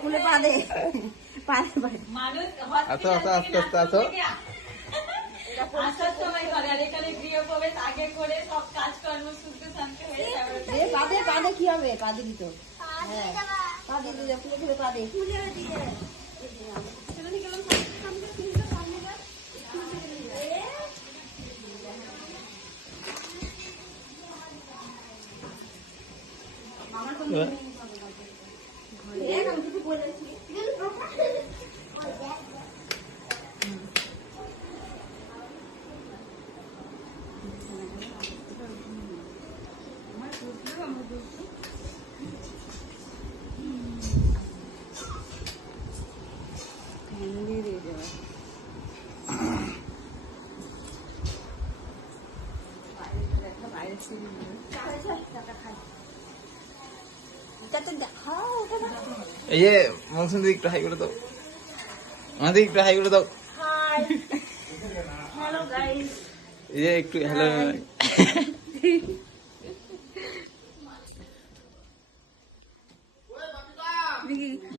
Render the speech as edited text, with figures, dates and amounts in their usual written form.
খুলে পা দে, আচ্ছা আচ্ছা আস্তে আস্তে আসো। পা দে কি হবে, পা দিবি তো। হ্যাঁ পা দিবি, খুলে খুলে পা দে। এই যে মৌসুম দিকে একটু হাই করে দাও, আমাদের একটু হাই করে দাও। হ্যালো গাইস, এই যে একটু হ্যালো।